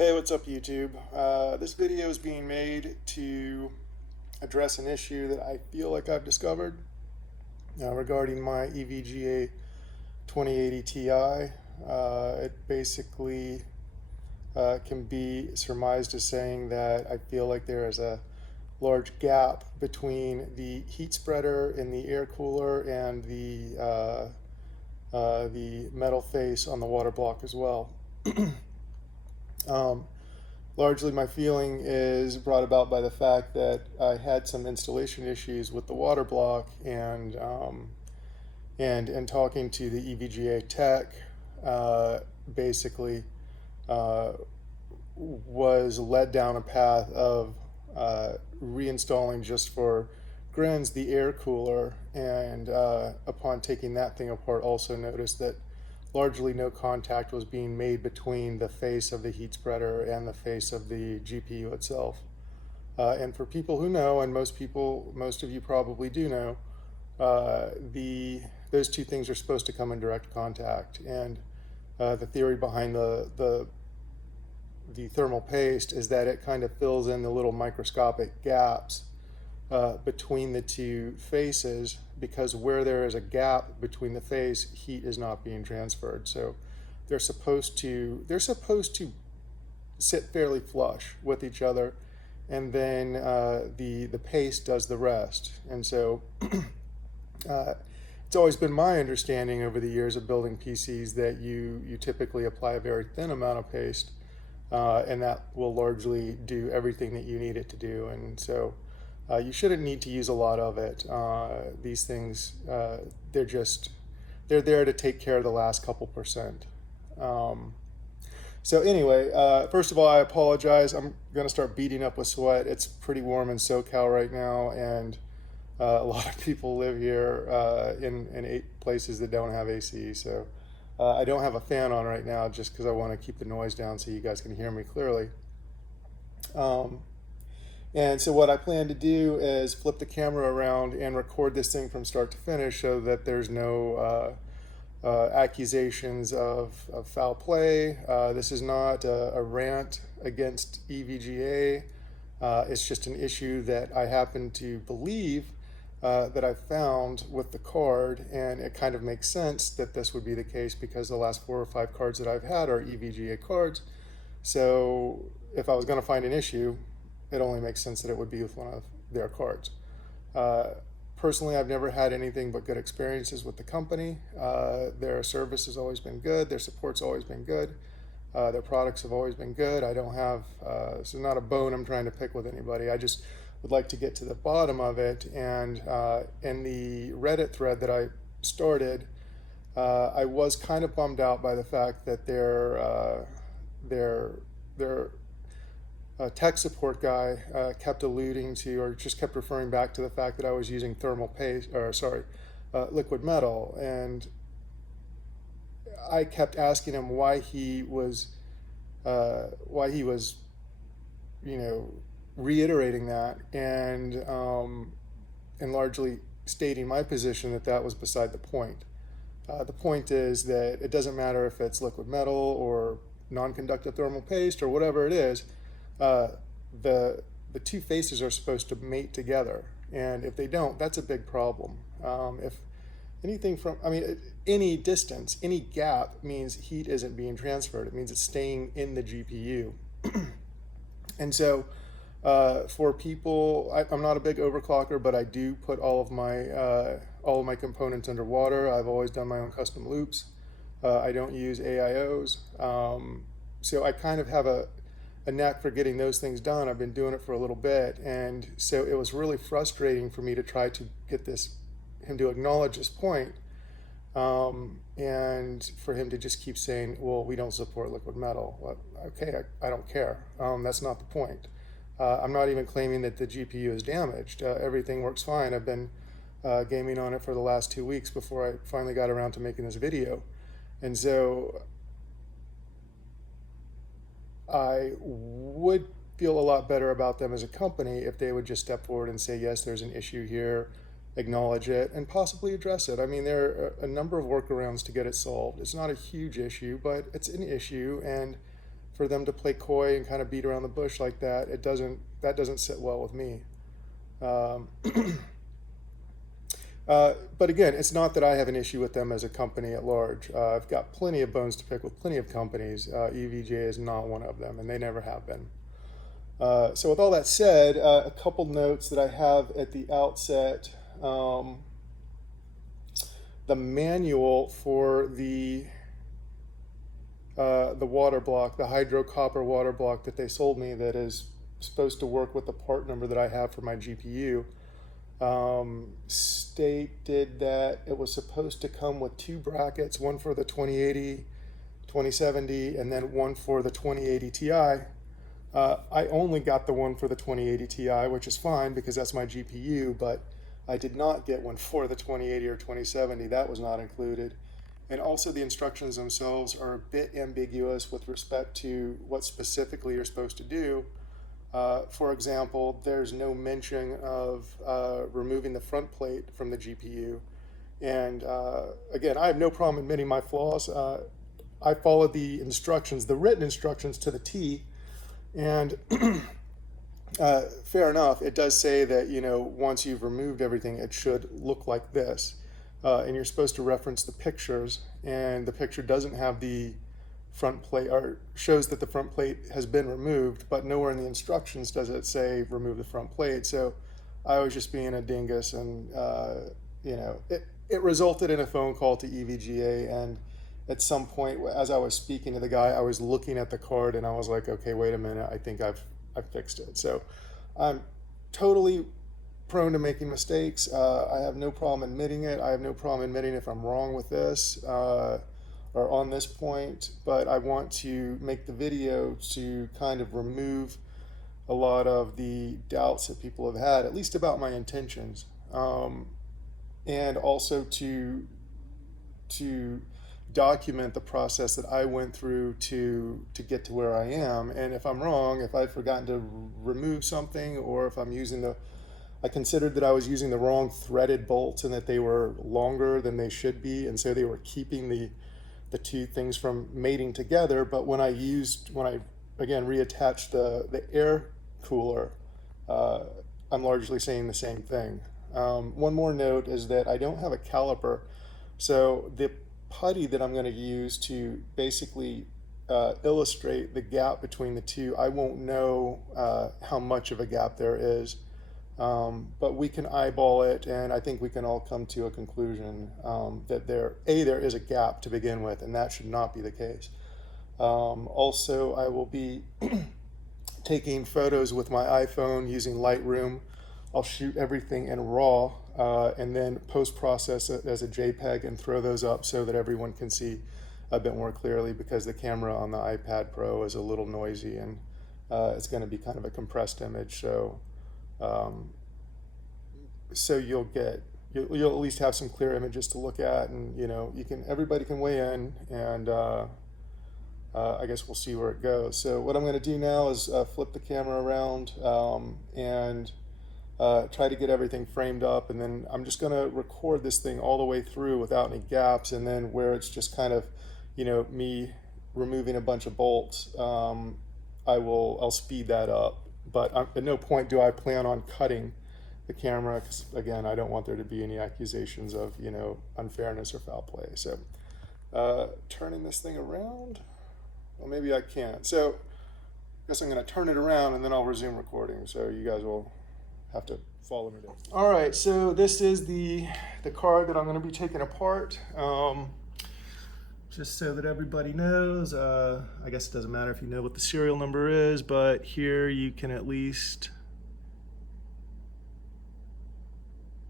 Hey, what's up YouTube? This video is being made to address an issue that I feel like I've discovered regarding my EVGA 2080 Ti. It basically can be surmised as saying that I feel like there is a large gap between the heat spreader in the air cooler and the metal face on the water block as well. Um, Largely, my feeling is brought about by the fact that I had some installation issues with the water block, and in talking to the EVGA tech, basically was led down a path of reinstalling just for grins the air cooler, and upon taking that thing apart, also noticed that largely no contact was being made between the face of the heat spreader and the face of the GPU itself. And for people who know, and most of you probably do know, those two things are supposed to come in direct contact. And the theory behind the thermal paste is that it kind of fills in the little microscopic gaps between the two faces, because where there is a gap between the face, heat is not being transferred. So they're supposed to sit fairly flush with each other, and then the paste does the rest. And so it's always been my understanding over the years of building PCs that you typically apply a very thin amount of paste, and that will largely do everything that you need it to do. And so you shouldn't need to use a lot of it. These things, they're there to take care of the last couple percent. So anyway, first of all, I apologize. I'm going to start beating up with sweat. It's pretty warm in SoCal right now, and a lot of people live here in 8 places that don't have AC. So I don't have a fan on right now just because I want to keep the noise down so you guys can hear me clearly. And so what I plan to do is flip the camera around and record this thing from start to finish so that there's no accusations of foul play. This is not a rant against EVGA. It's just an issue that I happen to believe that I found with the card, and it kind of makes sense that this would be the case because the last 4 or 5 cards that I've had are EVGA cards. So if I was going to find an issue, it only makes sense that it would be with one of their cards. Personally, I've never had anything but good experiences with the company. Their service has always been good. Their support's always been good. Their products have always been good. I don't have, so not a bone I'm trying to pick with anybody. I just would like to get to the bottom of it. And in the Reddit thread that I started, I was kind of bummed out by the fact that their tech support guy kept alluding to, or just kept referring back to the fact that I was using thermal paste, or sorry, liquid metal, and I kept asking him why he was, reiterating that, and largely stating my position that that was beside the point. The point is that it doesn't matter if it's liquid metal or non-conductive thermal paste or whatever it is. The two faces are supposed to mate together, and if they don't, that's a big problem. If anything from, any distance, any gap means heat isn't being transferred. It means it's staying in the GPU. And so for people, I'm not a big overclocker, but I do put all of my components underwater. I've always done my own custom loops. I don't use AIOs. So I kind of have a knack for getting those things done. I've been doing it for a little bit, and so it was really frustrating for me to try to get him to acknowledge this point, and for him to just keep saying, well, we don't support liquid metal. Well, okay, I don't care. That's not the point. I'm not even claiming that the GPU is damaged. Everything works fine. I've been gaming on it for the last 2 weeks before I finally got around to making this video. And so I would feel a lot better about them as a company if they would just step forward and say, yes, there's an issue here, acknowledge it, and possibly address it. I mean, there are a number of workarounds to get it solved. It's not a huge issue, but it's an issue, and for them to play coy and kind of beat around the bush like that. That doesn't sit well with me. But again, it's not that I have an issue with them as a company at large. I've got plenty of bones to pick with plenty of companies. EVGA is not one of them, and they never have been. So with all that said, a couple notes that I have at the outset. The manual for the water block, the hydro copper water block that they sold me that is supposed to work with the part number that I have for my GPU, stated that it was supposed to come with 2 brackets, one for the 2080, 2070, and then one for the 2080 Ti. I only got the one for the 2080 Ti, which is fine because that's my GPU, but I did not get one for the 2080 or 2070. That was not included. And also the instructions themselves are a bit ambiguous with respect to what specifically you're supposed to do. For example, there's no mention of removing the front plate from the GPU. And again, I have no problem admitting my flaws. I followed the instructions, the written instructions to the T. And fair enough, it does say that, once you've removed everything, it should look like this. And you're supposed to reference the pictures, and the picture doesn't have the front plate, or shows that the front plate has been removed, but nowhere in the instructions does it say remove the front plate. So I was just being a dingus, and it resulted in a phone call to EVGA. And at some point, as I was speaking to the guy, I was looking at the card and I was like, okay, wait a minute, I think I've fixed it. So I'm totally prone to making mistakes. I have no problem admitting it. I have no problem admitting if I'm wrong with this or on this point, but I want to make the video to kind of remove a lot of the doubts that people have had, at least about my intentions, and also to document the process that I went through to get to where I am. And if I'm wrong, if I've forgotten to remove something, or if I'm using I considered that I was using the wrong threaded bolts and that they were longer than they should be, and so they were keeping the two things from mating together. But when I again reattached the air cooler, I'm largely saying the same thing. One more note is that I don't have a caliper, so the putty that I'm going to use to basically illustrate the gap between the two, I won't know how much of a gap there is, but we can eyeball it, and I think we can all come to a conclusion that there is a gap to begin with, and that should not be the case. Also, I will be taking photos with my iPhone using Lightroom. I'll shoot everything in RAW and then post-process it as a JPEG and throw those up so that everyone can see a bit more clearly, because the camera on the iPad Pro is a little noisy, and it's going to be kind of a compressed image. So you'll at least have some clear images to look at, and everybody can weigh in, and I guess we'll see where it goes. So what I'm going to do now is flip the camera around and try to get everything framed up, and then I'm just going to record this thing all the way through without any gaps, and then where it's just kind of me removing a bunch of bolts, I'll speed that up. But at no point do I plan on cutting the camera, because again, I don't want there to be any accusations of unfairness or foul play. So turning this thing around, well, maybe I can't. So I guess I'm going to turn it around and then I'll resume recording, so you guys will have to follow me there. All right, so this is the card that I'm going to be taking apart. Just so that everybody knows, I guess it doesn't matter if you know what the serial number is, but here you can at least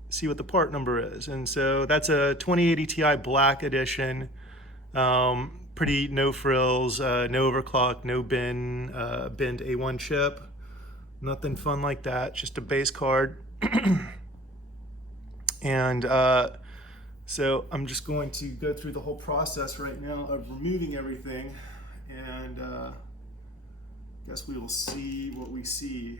see what the part number is. And so that's a 2080 Ti Black Edition. Pretty no frills, no overclock, no bend A1 chip. Nothing fun like that, just a base card. And so I'm just going to go through the whole process right now of removing everything, and I guess we will see what we see.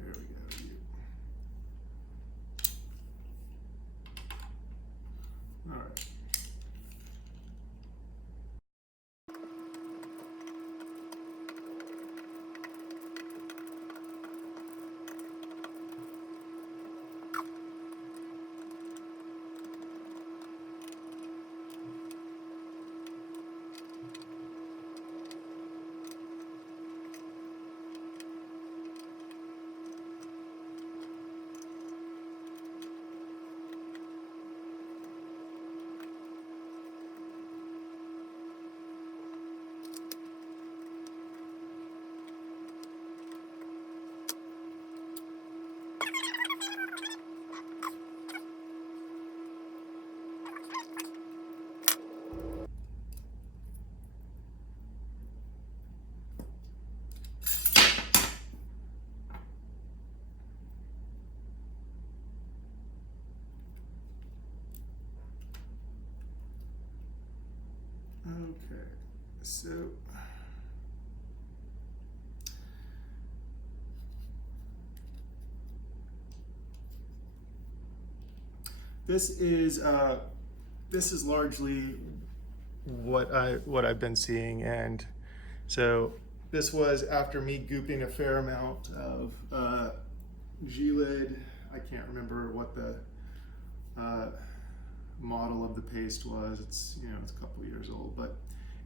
There we go. All right. Okay, so this is largely what I've been seeing, and so this was after me gooping a fair amount of G-lid. I can't remember what the model of the paste was. It's it's a couple years old, but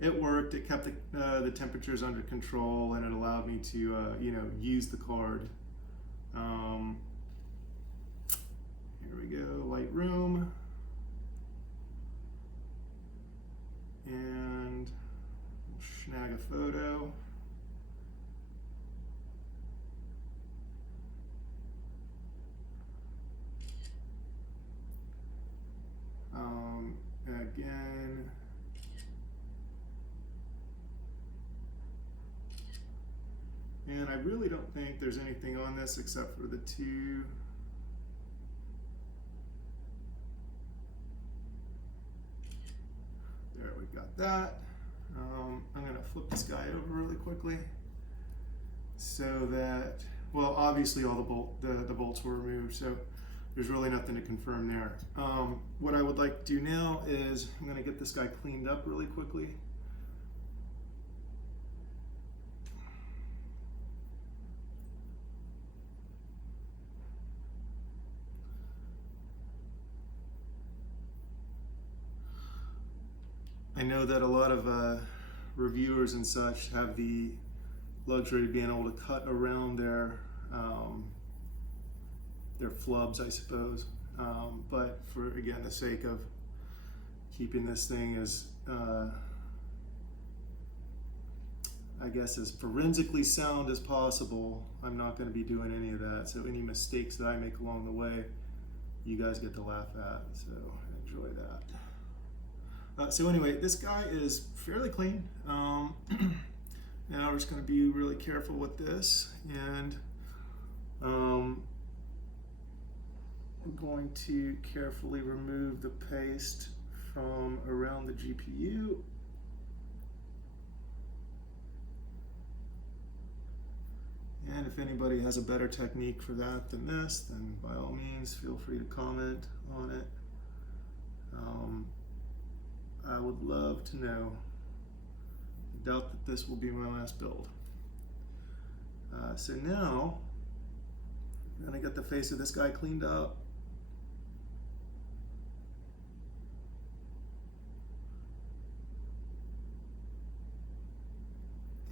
it worked. It kept the temperatures under control, and it allowed me to use the card. Here we go, Lightroom, and snag a photo. Again, and I really don't think there's anything on this except for the two. There, we got that. I'm gonna flip this guy over really quickly so that, well, obviously all the bolts were removed, so there's really nothing to confirm there. What I would like to do now is I'm gonna get this guy cleaned up really quickly. I know that a lot of reviewers and such have the luxury of being able to cut around their flubs, I suppose. But for, again, the sake of keeping this thing as, I guess, as forensically sound as possible, I'm not going to be doing any of that. So any mistakes that I make along the way, you guys get to laugh at. So enjoy that. So anyway, this guy is fairly clean. Now we're just going to be really careful with this, and I'm going to carefully remove the paste from around the GPU. And if anybody has a better technique for that than this, then by all means feel free to comment on it. I would love to know. I doubt that this will be my last build. So now I'm gonna get the face of this guy cleaned up.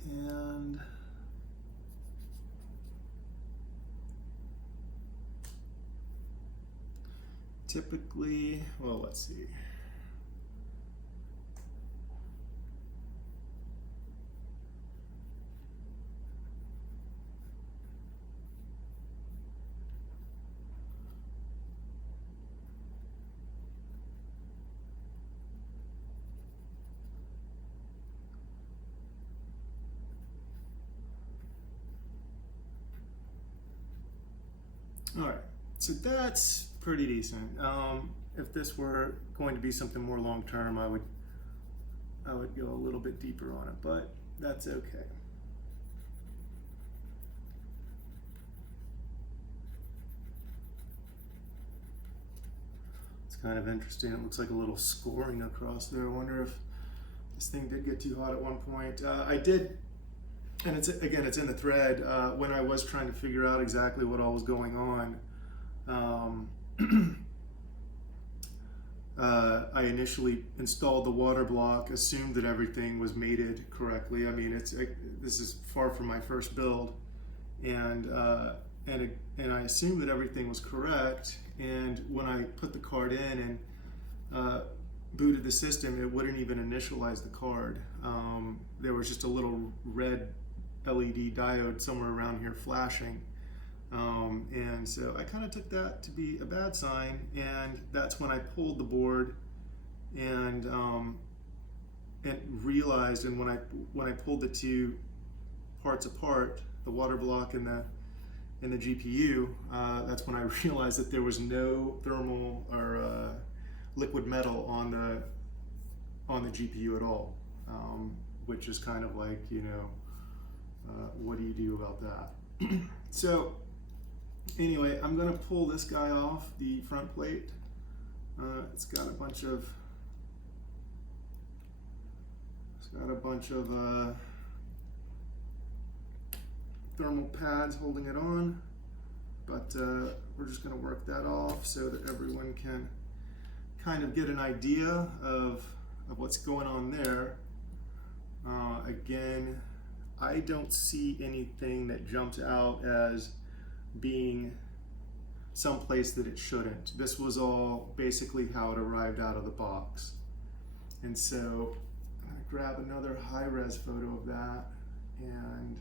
And typically, well, let's see. All right, so that's pretty decent. If this were going to be something more long-term, I would go a little bit deeper on it, but that's okay. Let's kind of interesting. It looks like a little scoring across there. I wonder if this thing did get too hot at one point. I did, and it's in the thread, when I was trying to figure out exactly what all was going on. I initially installed the water block, assumed that everything was mated correctly. I mean, this is far from my first build, and I assumed that everything was correct. And when I put the card in and booted the system, it wouldn't even initialize the card. There was just a little red LED diode somewhere around here flashing. And so I kind of took that to be a bad sign, and that's when I pulled the board and realized, and when I pulled the two parts apart, the water block and the GPU, that's when I realized that there was no thermal or liquid metal on the GPU at all, which is kind of like, you know, what do you do about that? So anyway, I'm going to pull this guy off the front plate. It's got a bunch of thermal pads holding it on, but we're just going to work that off so that everyone can kind of get an idea of what's going on there. Again, I don't see anything that jumps out as being someplace that it shouldn't. This was all basically how it arrived out of the box. And so I'm going to grab another high-res photo of that, and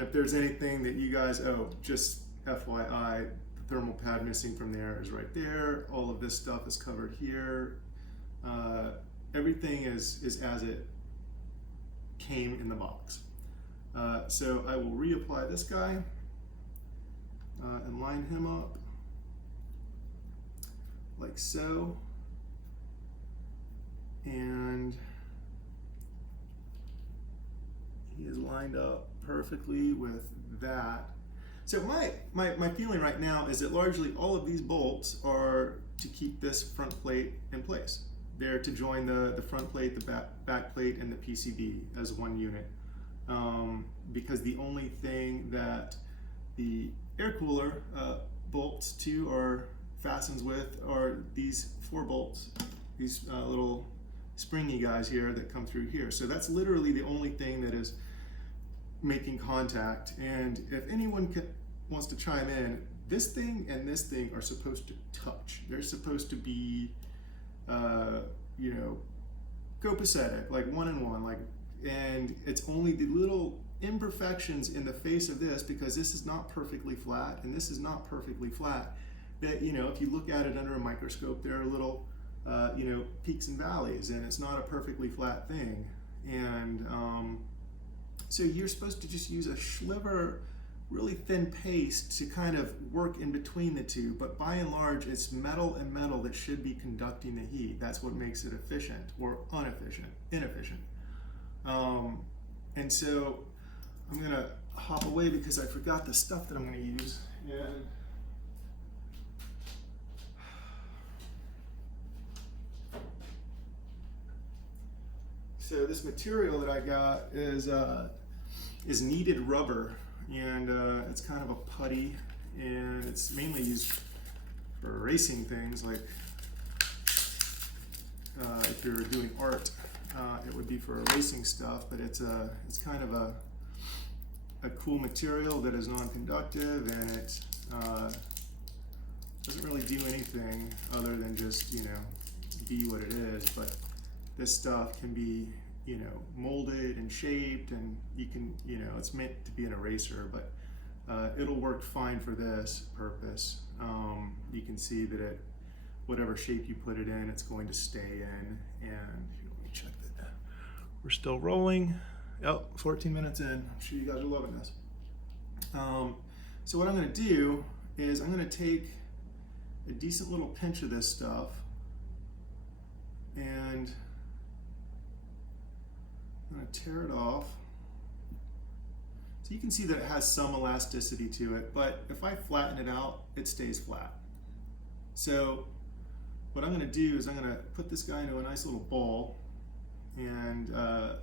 if there's anything that you guys, just FYI, the thermal pad missing from there is right there. All of this stuff is covered here. Everything is as it came in the box. So I will reapply this guy and line him up like so, and he is lined up perfectly with that. So my feeling right now is that largely all of these bolts are to keep this front plate in place. They're to join the front plate, the back plate, and the PCB as one unit. Because the only thing that the air cooler bolts to or fastens with are these 4 bolts, these little springy guys here that come through here. So that's literally the only thing that is making contact. And if anyone wants to chime in, this thing and this thing are supposed to touch. They're supposed to be, you know, copacetic, like 1 and 1, like, and it's only the little imperfections in the face of this, because this is not perfectly flat and this is not perfectly flat, that, you know, if you look at it under a microscope, there are little, you know, peaks and valleys, and it's not a perfectly flat thing. And so you're supposed to just use a sliver, really thin paste to kind of work in between the two, but by and large it's metal and metal that should be conducting the heat. That's what makes it efficient or inefficient. And so I'm gonna hop away because I forgot the stuff that I'm gonna use. And so this material that I got is kneaded rubber, and it's kind of a putty, and it's mainly used for racing things, like if you're doing art, it would be for racing stuff, but it's kind of a cool material that is non-conductive, and it doesn't really do anything other than just, you know, be what it is. But this stuff can be, you know, molded and shaped, and you can, you know, it's meant to be an eraser, but it'll work fine for this purpose. You can see that it, whatever shape you put it in, it's going to stay in. And let me check that. We're still rolling. Oh, 14 minutes in. I'm sure you guys are loving this. So what I'm going to do is I'm going to take a decent little pinch of this stuff, and I'm going to tear it off. So you can see that it has some elasticity to it, but if I flatten it out, it stays flat. So what I'm going to do is I'm going to put this guy into a nice little ball, and I'm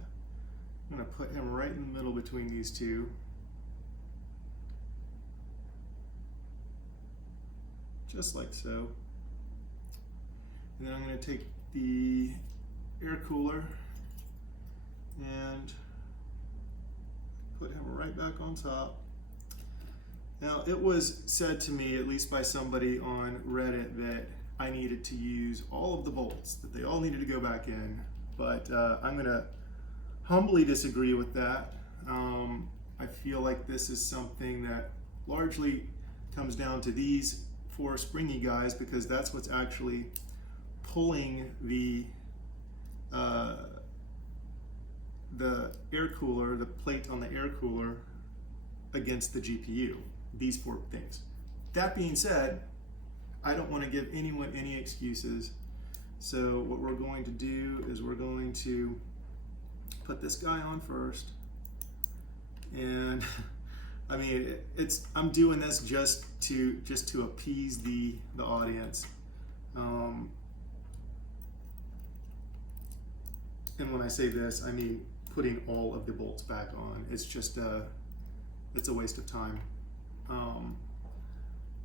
going to put him right in the middle between these two. Just like so. And then I'm going to take the air cooler and put him right back on top. Now, it was said to me, at least by somebody on Reddit, that I needed to use all of the bolts, that they all needed to go back in, but I'm going to humbly disagree with that. I feel like this is something that largely comes down to these 4 springy guys, because that's what's actually pulling the air cooler, the plate on the air cooler, against the GPU, these 4 things. That being said, I don't want to give anyone any excuses. So what we're going to do is we're going to put this guy on first. And I mean, I'm doing this just to appease the audience. And when I say this, I mean putting all of the bolts back on. It's just it's a waste of time.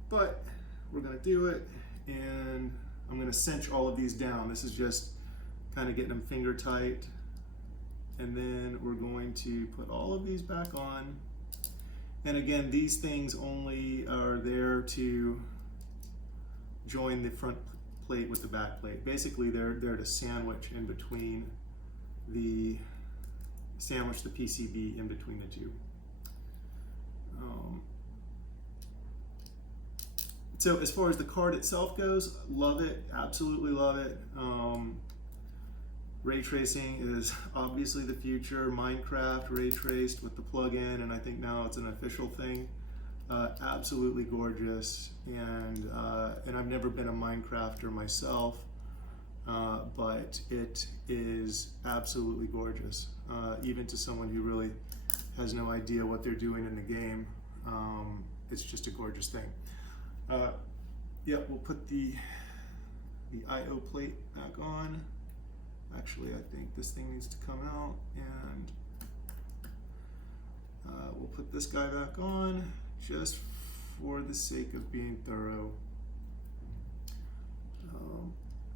But we're gonna do it, and I'm gonna cinch all of these down. This is just kind of getting them finger tight. And then we're going to put all of these back on. And again, these things only are there to join the front plate with the back plate. Basically, they're there to sandwich in between the PCB in between the two. So as far as the card itself goes, love it, absolutely love it. Ray tracing is obviously the future. Minecraft ray traced with the plugin, and I think now it's an official thing. Absolutely gorgeous, and I've never been a Minecrafter myself, but it is absolutely gorgeous. Even to someone who really has no idea what they're doing in the game, it's just a gorgeous thing. Yeah, we'll put the I/O plate back on. Actually, I think this thing needs to come out, and we'll put this guy back on just for the sake of being thorough.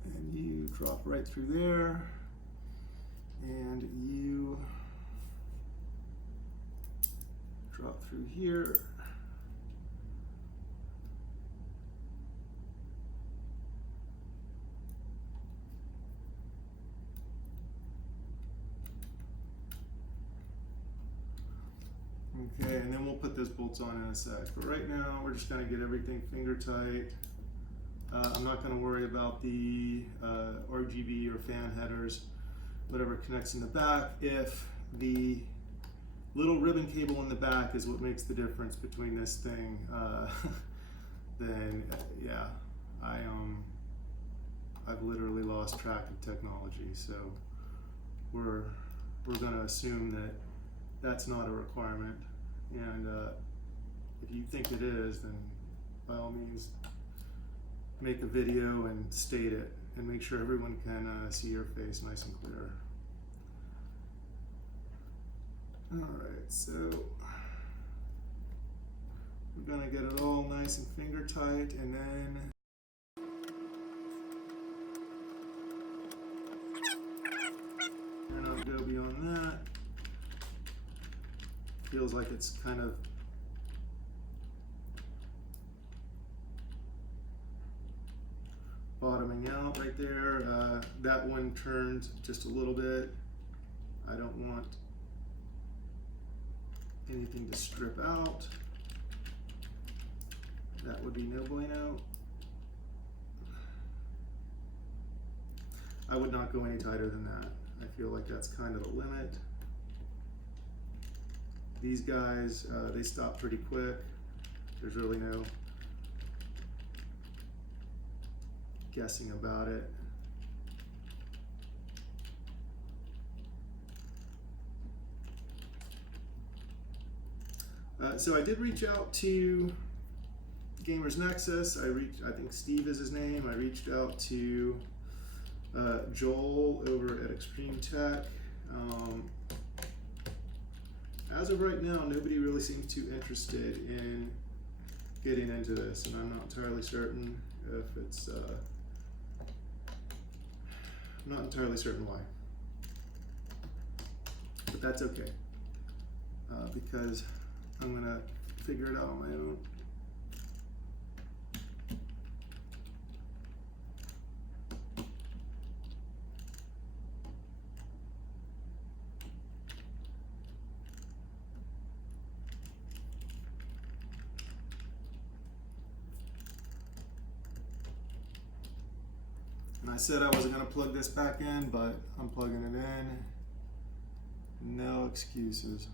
And you drop right through there, and you drop through here. Okay, and then we'll put those bolts on in a sec. But right now, we're just gonna get everything finger tight. I'm not gonna worry about the RGB or fan headers, whatever connects in the back. If the little ribbon cable in the back is what makes the difference between this thing, then yeah, I've literally lost track of technology. So we're gonna assume that that's not a requirement, and if you think it is, then by all means make a video and state it, and make sure everyone can see your face nice and clear. Alright, so we're gonna get it all nice and finger tight, and then not go beyond that. Feels like it's kind of bottoming out right there. That one turned just a little bit. I don't want anything to strip out. That would be no bueno. I would not go any tighter than that. I feel like that's kind of the limit. These guys, they stop pretty quick. There's really no guessing about it. So I did reach out to Gamers Nexus. I think Steve is his name. I reached out to Joel over at Extreme Tech. As of right now, nobody really seems too interested in getting into this, and I'm not entirely certain if it's, I'm not entirely certain why. But that's okay, because I'm gonna figure it out on my own. And I said I wasn't going to plug this back in, but I'm plugging it in. No excuses.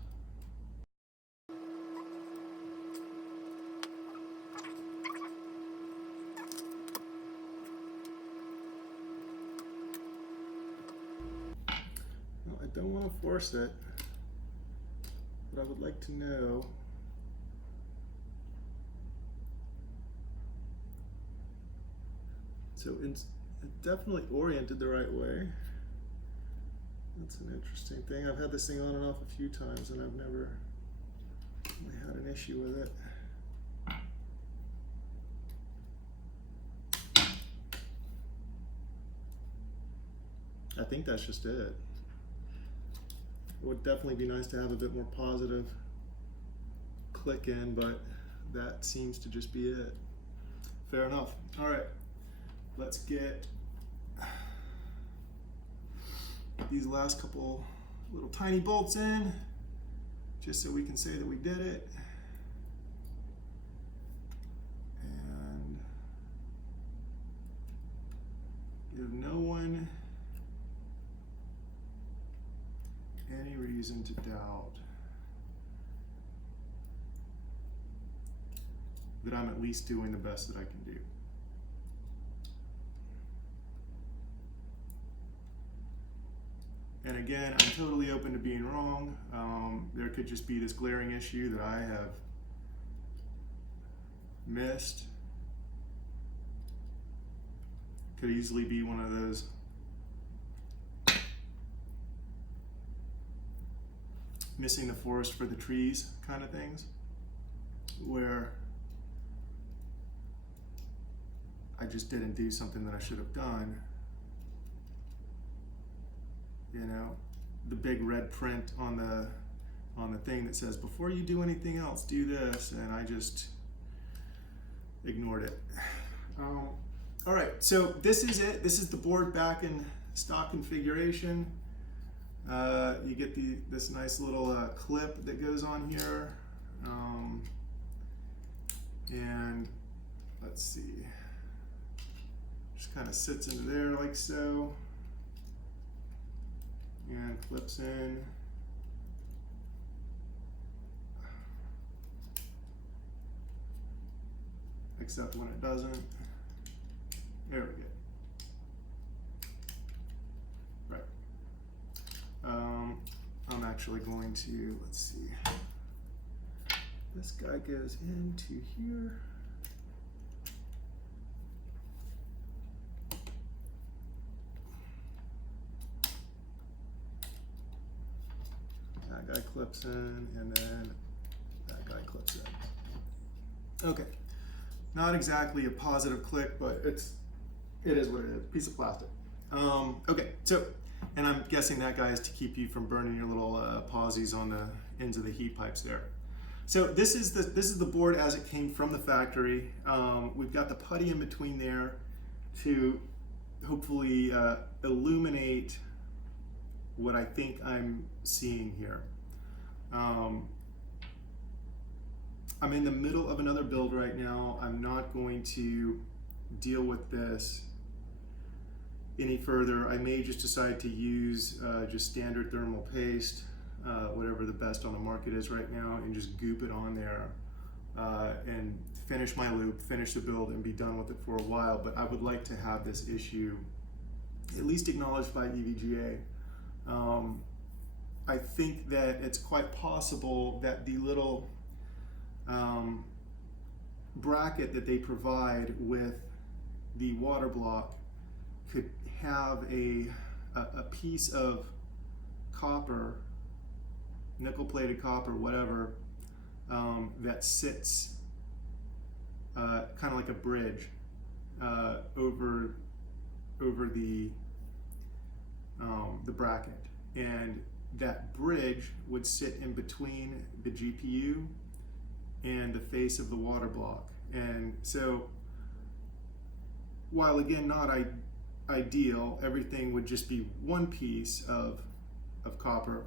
Well, I don't want to force it, but I would like to know. So it's definitely oriented the right way. That's an interesting thing. I've had this thing on and off a few times, and I've never really had an issue with it. I think that's just it. It would definitely be nice to have a bit more positive click in, but that seems to just be it. Fair enough. All right, let's get these last couple little tiny bolts in, just so we can say that we did it. And give no one any reason to doubt that I'm at least doing the best that I can do. And again, I'm totally open to being wrong. There could just be this glaring issue that I have missed. Could easily be one of those missing the forest for the trees kind of things, where I just didn't do something that I should have done. You know, the big red print on the thing that says, before you do anything else, do this, and I just ignored it. All right, so this is it. This is the board back in stock configuration. You get this nice little clip that goes on here. And let's see, just kind of sits into there like so, and clips in. Except when it doesn't. There we go. Right. I'm actually going to, let's see. This guy goes into here. That guy clips in, and then that guy clips in. Okay. Not exactly a positive click, but it is what it is, piece of plastic. Okay, so, and I'm guessing that guy is to keep you from burning your little posies on the ends of the heat pipes there. So this is the board as it came from the factory. We've got the putty in between there to hopefully illuminate what I think I'm seeing here. I'm in the middle of another build right now. I'm not going to deal with this any further. I may just decide to use just standard thermal paste, whatever the best on the market is right now, and just goop it on there and finish my loop, finish the build, and be done with it for a while. But I would like to have this issue at least acknowledged by EVGA. I think that it's quite possible that the little bracket that they provide with the water block could have a piece of copper, nickel-plated copper, whatever, that sits kind of like a bridge over the bracket, and that bridge would sit in between the GPU and the face of the water block. And so, while again not ideal, everything would just be one piece of copper.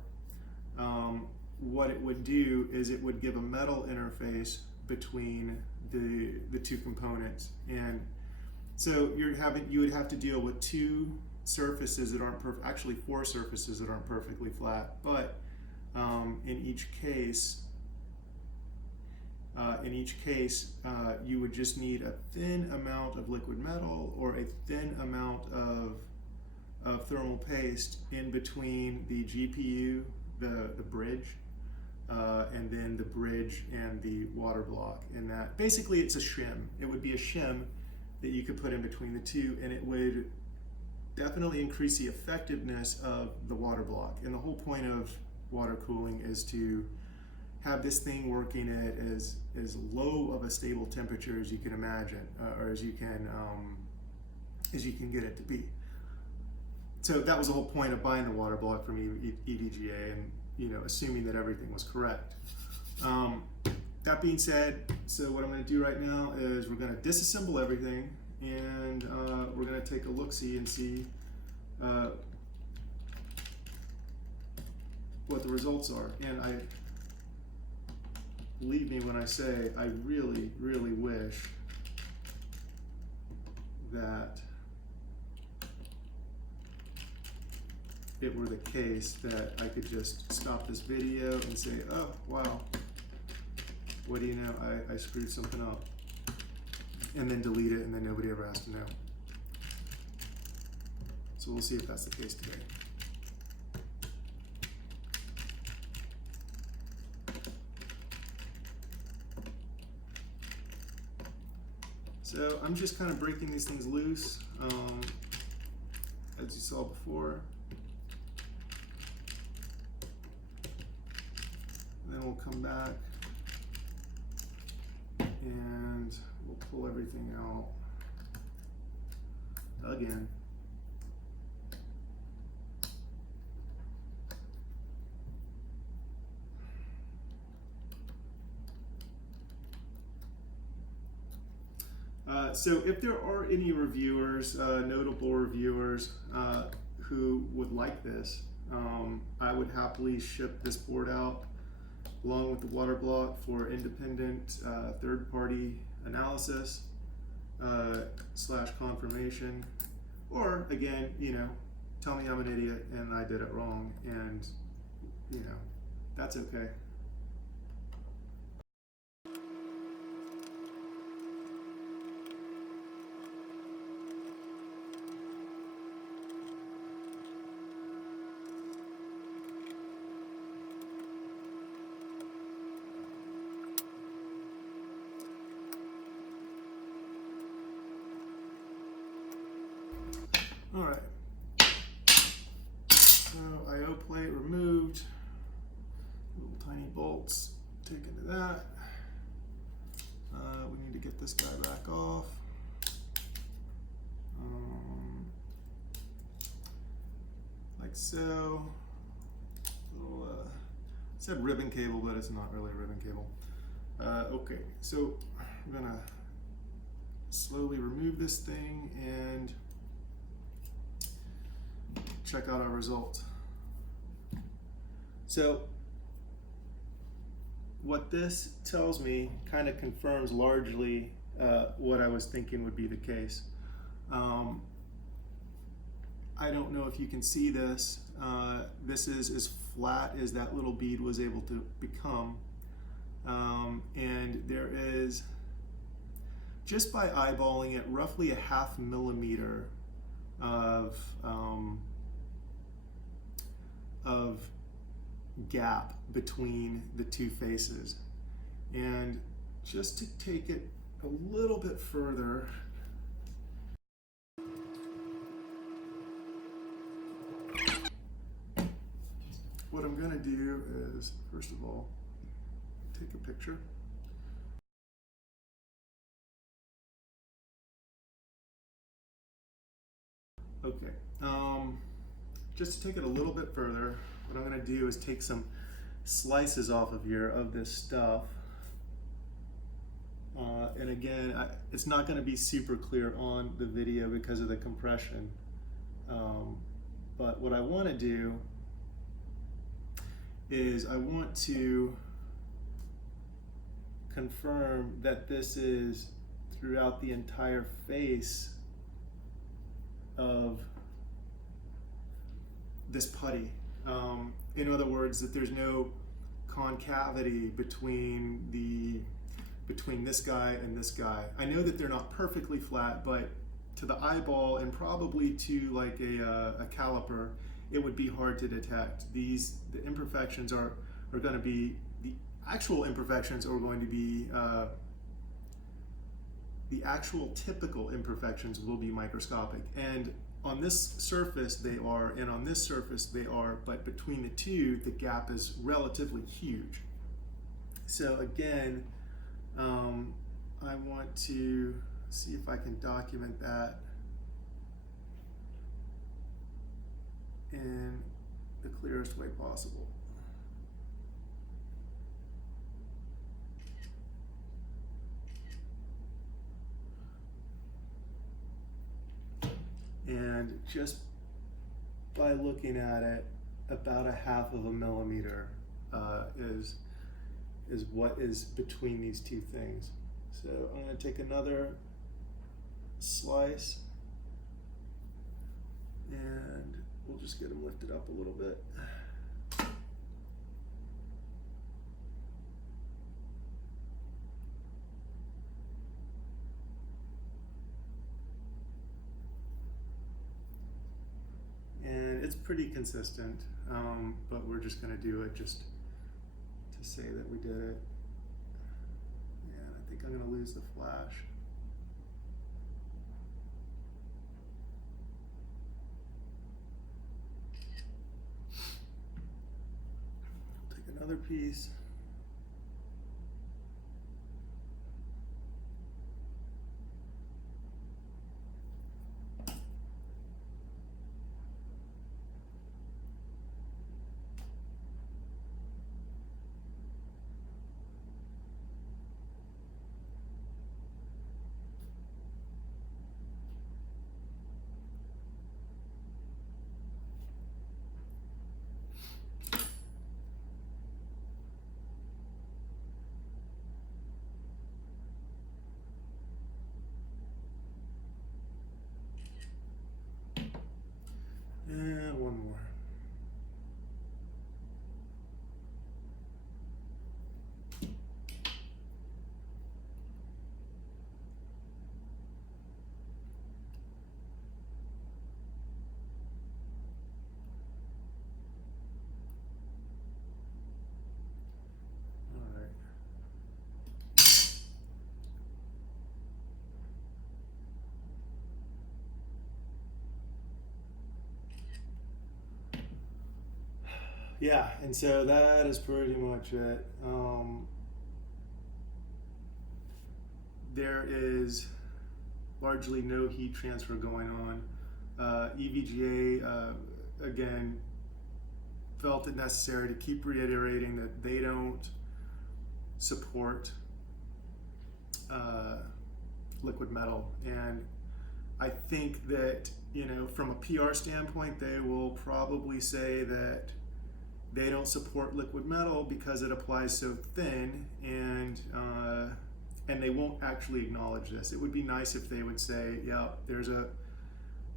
What it would do is it would give a metal interface between the two components, and so you would have to deal with two surfaces that aren't actually four surfaces that aren't perfectly flat, but in each case you would just need a thin amount of liquid metal or a thin amount of thermal paste in between the GPU, the bridge, and then the bridge and the water block. And that basically it's a shim. It would be a shim that you could put in between the two, and it would definitely increase the effectiveness of the water block. And the whole point of water cooling is to have this thing working at as low of a stable temperature as you can imagine, or as you can get it to be. So that was the whole point of buying the water block from EVGA, and assuming that everything was correct. That being said, so what I'm going to do right now is we're going to disassemble everything, and we're going to take a look-see and see what the results are. And believe me when I say I really, really wish that it were the case that I could just stop this video and say, oh, wow, what do you know, I screwed something up, and then delete it, and then nobody ever has to know. So we'll see if that's the case today. So I'm just kind of breaking these things loose, as you saw before. And then we'll come back and we'll pull everything out again. So if there are any reviewers, notable reviewers, who would like this, I would happily ship this board out along with the water block for independent third-party analysis / confirmation. Or again, tell me I'm an idiot and I did it wrong, and that's okay. All right, so I/O plate removed, little tiny bolts taken to that. We need to get this guy back off. Like so. Little, it said ribbon cable, but it's not really a ribbon cable. Okay, so I'm gonna slowly remove this thing and check out our result. So what this tells me kind of confirms largely what I was thinking would be the case. I don't know if you can see this. This is as flat as that little bead was able to become. And there is, just by eyeballing it, roughly a 0.5 millimeter of gap between the two faces. And just to take it a little bit further, what I'm going to do is, first of all, take a picture. Okay, just to take it a little bit further, what I'm going to do is take some slices off of here of this stuff. And again, it's not going to be super clear on the video because of the compression. But what I want to do is I want to confirm that this is throughout the entire face of this putty. In other words, that there's no concavity between this guy and this guy. I know that they're not perfectly flat, but to the eyeball and probably to like a caliper, it would be hard to detect. The imperfections are going to be, the actual imperfections are going to be, the actual typical imperfections will be microscopic. And on this surface they are, and on this surface they are, but between the two, the gap is relatively huge. So again, I want to see if I can document that in the clearest way possible. And just by looking at it, about 1/2 millimeter is what is between these two things. So I'm going to take another slice and we'll just get them lifted up a little bit. And it's pretty consistent, but we're just going to do it just to say that we did it. And I think I'm going to lose the flash. Take another piece. And one more. All right. Yeah, and so that is pretty much it. There is largely no heat transfer going on. EVGA, again, felt it necessary to keep reiterating that they don't support liquid metal. And I think that, you know, from a PR standpoint, they will probably say that they don't support liquid metal because it applies so thin, and they won't actually acknowledge this. It would be nice if they would say, yeah,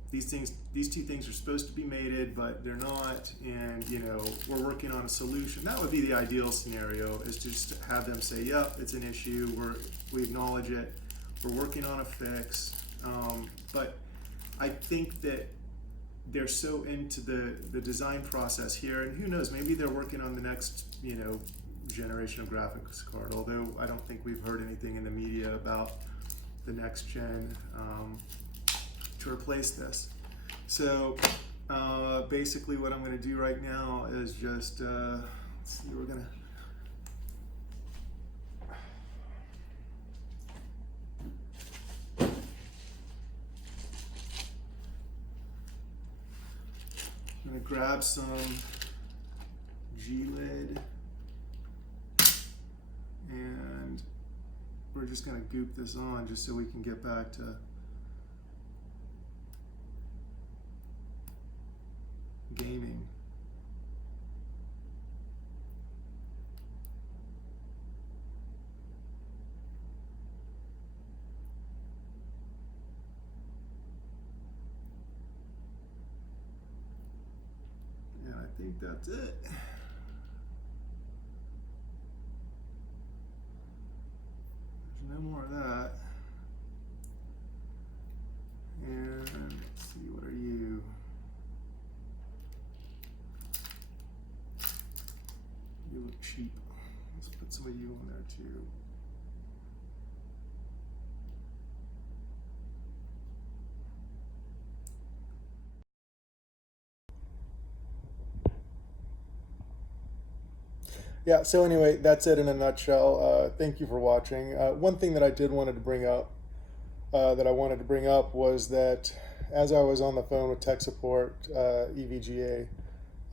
these two things are supposed to be mated, but they're not, and you know, we're working on a solution. That would be the ideal scenario, is to just have them say, yep, it's an issue, we acknowledge it, we're working on a fix. But I think that they're so into the design process here, and who knows, maybe they're working on the next, you know, generation of graphics card, although I don't think we've heard anything in the media about the next gen to replace this. So basically what I'm going to do right now is just, let's see, we're going to grab some G-lid and we're just going to goop this on just so we can get back to gaming. And I think that's it. There's no more of that. And let's see, what are you? You look cheap. Let's put some of you on there too. Yeah, so anyway, that's it in a nutshell. Thank you for watching. One thing that I did wanted to bring up, was that as I was on the phone with tech support, EVGA,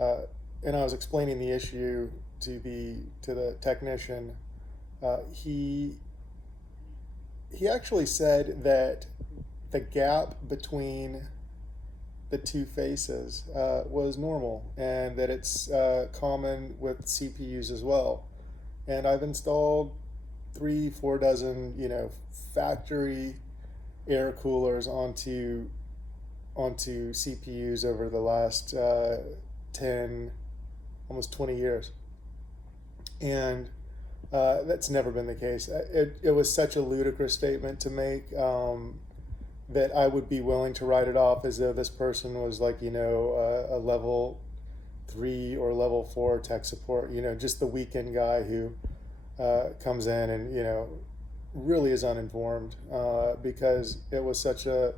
and I was explaining the issue to the technician, he actually said that the gap between the two faces was normal, and that it's common with CPUs as well. And I've installed 3-4 dozen, factory air coolers onto CPUs over the last 10, almost 20 years, and that's never been the case. It was such a ludicrous statement to make. That I would be willing to write it off as though this person was like, a level 3 or level 4 tech support, just the weekend guy who comes in and, really is uninformed, because it was such a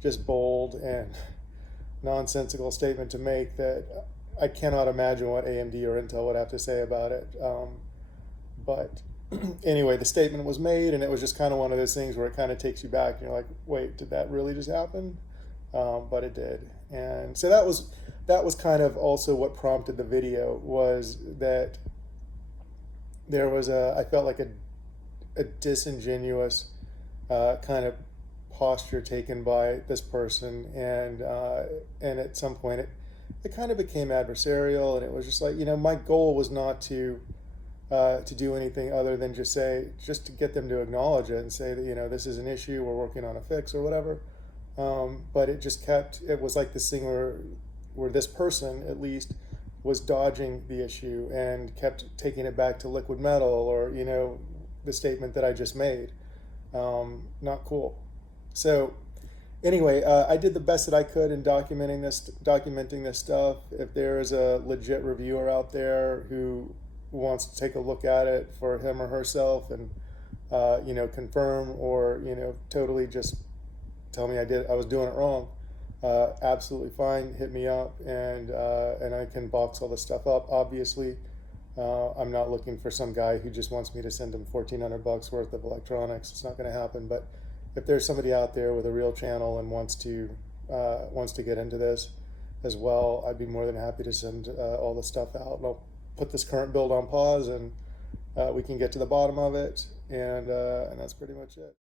just bold and nonsensical statement to make that I cannot imagine what AMD or Intel would have to say about it. But anyway, the statement was made, and it was just kind of one of those things where it kind of takes you back, and you're like, wait, did that really just happen? But it did. And so that was kind of also what prompted the video, was that there was I felt like a disingenuous kind of posture taken by this person, and at some point it kind of became adversarial, and it was just like, my goal was not to do anything other than just to get them to acknowledge it and say that, this is an issue, we're working on a fix or whatever. But it was like this thing where this person at least was dodging the issue and kept taking it back to liquid metal, or, the statement that I just made. Not cool. So anyway, I did the best that I could in documenting this stuff. If there is a legit reviewer out there who wants to take a look at it for him or herself and confirm, or totally just tell me I was doing it wrong, absolutely fine, hit me up, and I can box all this stuff up. Obviously, I'm not looking for some guy who just wants me to send him $1,400 worth of electronics. It's not going to happen. But if there's somebody out there with a real channel and wants to get into this as well, I'd be more than happy to send all the stuff out. And I'll put this current build on pause, and we can get to the bottom of it, and that's pretty much it.